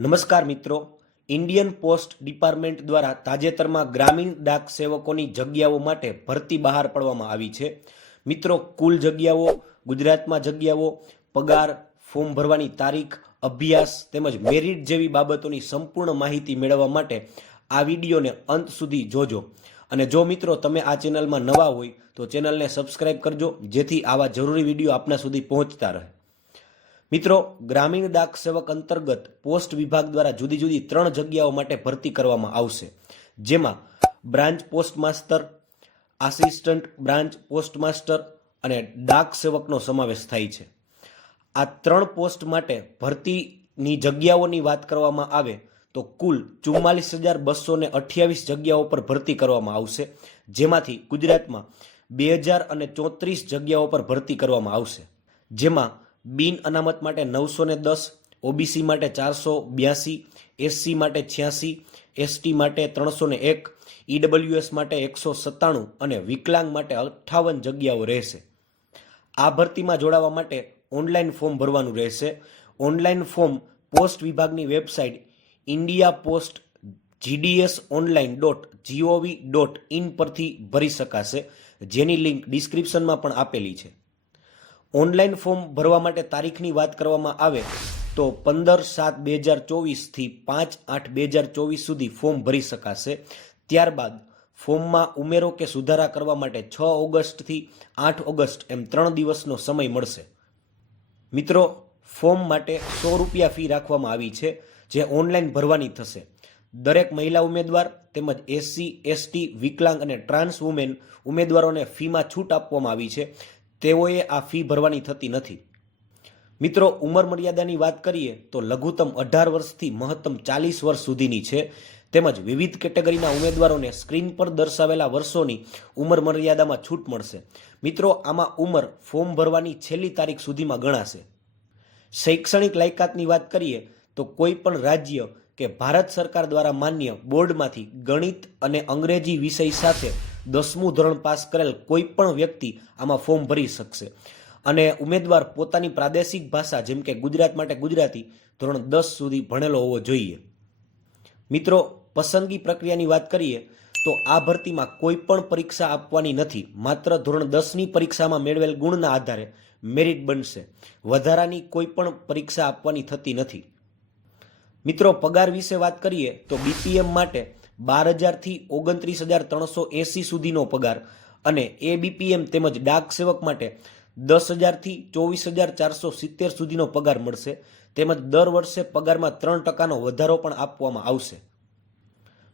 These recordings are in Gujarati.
નમસ્કાર મિત્રો. ઇન્ડિયન પોસ્ટ ડિપાર્ટમેન્ટ દ્વારા તાજેતરમાં ગ્રામીણ ડાક સેવકોની જગ્યાઓ માટે ભરતી બહાર પાડવામાં આવી છે. મિત્રો, કુલ જગ્યાઓ, ગુજરાતમાં જગ્યાઓ, પગાર, ફોર્મ ભરવાની તારીખ, અભ્યાસ તેમજ મેરિટ જેવી બાબતોની સંપૂર્ણ માહિતી મેળવવા માટે આ વિડીયોને અંત સુધી જોજો. અને જો મિત્રો તમે આ ચેનલમાં નવા હોય તો ચેનલને સબસ્ક્રાઇબ કરજો, જેથી આવા જરૂરી વીડિયો આપના સુધી પહોંચતા રહે. મિત્રો, ગ્રામીણ ડાક સેવક અંતર્ગત પોસ્ટ વિભાગ દ્વારા જુદી જુદી ત્રણ જગ્યાઓ માટે ભરતી કરવામાં આવશે. જેમાં branch post master assistant branch post master અને ડાક સેવકનો સમાવેશ થાય છે. આ ત્રણ પોસ્ટ માટે ભરતીની જગ્યાઓની વાત કરવામાં આવે તો કુલ ચુમ્માલીસ હજાર બસો ને અઠ્યાવીસ જગ્યાઓ પર ભરતી કરવામાં આવશે, જેમાંથી ગુજરાતમાં બે હજાર અને ચોત્રીસ જગ્યાઓ પર ભરતી કરવામાં આવશે. જેમાં બિન અનામત માટે નવસો ને દસ, ઓબીસી માટે ચારસો બ્યાસી, એસસી માટે છ્યાસી, એસટી માટે ત્રણસો ને એક, ઈડબ્લ્યુએસ માટે એકસો સત્તાણું અને વિકલાંગ માટે અઠ્ઠાવન જગ્યાઓ રહેશે. આ ભરતીમાં જોડાવા માટે ઓનલાઈન ફોર્મ ભરવાનું રહેશે. ઓનલાઈન ફોર્મ પોસ્ટ વિભાગની website India post GDS online dot GOV dot in પરથી ભરી શકાશે. જેની લિંક ડિસ્ક્રિપ્શનમાં પણ આપેલી છે. ઓનલાઈન ફોર્મ ભરવા માટે તારીખની વાત કરવામાં આવે તો પંદર સાત બે હજાર ચોવીસથી પાંચ આઠ બે હજાર ચોવીસ સુધી ફોર્મ ભરી શકાશે. ત્યારબાદ ફોર્મમાં ઉમેરો કે સુધારા કરવા માટે છ ઓગસ્ટથી આઠ ઓગસ્ટ એમ ત્રણ દિવસનો સમય મળશે. મિત્રો, ફોર્મ માટે સો રૂપિયા ફી રાખવામાં આવી છે, જે ઓનલાઈન ભરવાની થશે. દરેક મહિલા ઉમેદવાર તેમજ એસસી, એસટી, વિકલાંગ અને ટ્રાન્સ વુમેન ઉમેદવારોને ફીમાં છૂટ આપવામાં આવી છે. તેઓએ આ ફી ભરવાની થતી નથી. મિત્રો, ઉંમર મર્યાદાની વાત કરીએ તો લઘુત્તમ અઢાર વર્ષથી મહત્તમ ચાલીસ વર્ષ સુધીની છે. તેમજ વિવિધ કેટેગરીના ઉમેદવારોને સ્ક્રીન પર દર્શાવેલા વર્ષોની ઉંમર મર્યાદામાં છૂટ મળશે. મિત્રો, આમાં ઉંમર ફોર્મ ભરવાની છેલ્લી તારીખ સુધીમાં ગણાશે. શૈક્ષણિક લાયકાતની વાત કરીએ તો કોઈ પણ રાજ્ય કે ભારત સરકાર દ્વારા માન્ય બોર્ડમાંથી ગણિત અને અંગ્રેજી વિષય સાથે દસમું ધોરણ પાસ કરેલ કોઈ પણ વ્યક્તિ આમાં ફોર્મ ભરી શકશે. અને ઉમેદવાર પોતાની પ્રાદેશિક ભાષા, જેમ કે ગુજરાત માટે ગુજરાતી, ધોરણ દસ સુધી ભણેલો હોવો જોઈએ. મિત્રો, પસંદગી પ્રક્રિયાની વાત કરીએ, તો આ ભરતીમાં કોઈ પણ પરીક્ષા આપવાની નથી. માત્ર ધોરણ દસની પરીક્ષામાં મેળવેલ ગુણના આધારે મેરિટ બનશે. વધારાની કોઈ પણ પરીક્ષા આપવાની થતી નથી. મિત્રો, પગાર વિશે વાત કરીએ, તો બીપીએમ માટે બાર હજારથી ઓગણત્રીસ હજાર ત્રણસો એંસી સુધીનો પગાર અને એબીપીએમ તેમજ ડાક સેવક માટે દસ હજારથી ચોવીસ હજાર ચારસો સિત્તેર સુધીનો પગાર મળશે. તેમજ દર વર્ષે પગારમાં ત્રણ ટકાનો વધારો પણ આપવામાં આવશે.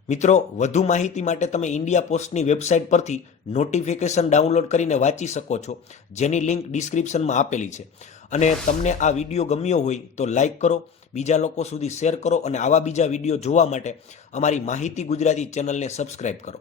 મિત્રો, વધુ માહિતી માટે તમે ઇન્ડિયા પોસ્ટની વેબસાઇટ પરથી નોટિફિકેશન ડાઉનલોડ કરીને વાંચી શકો છો, જેની લિંક ડિસ્ક્રિપ્શનમાં આપેલી છે. અને તમને આ વીડિયો ગમ્યો હોય તો લાઇક કરો બીજા લોકો સુધી શેર કરો અને આવા બીજા વીડિયો જોવા માટે અમારી માહિતી ગુજરાતી ચેનલને સબસ્ક્રાઇબ કરો.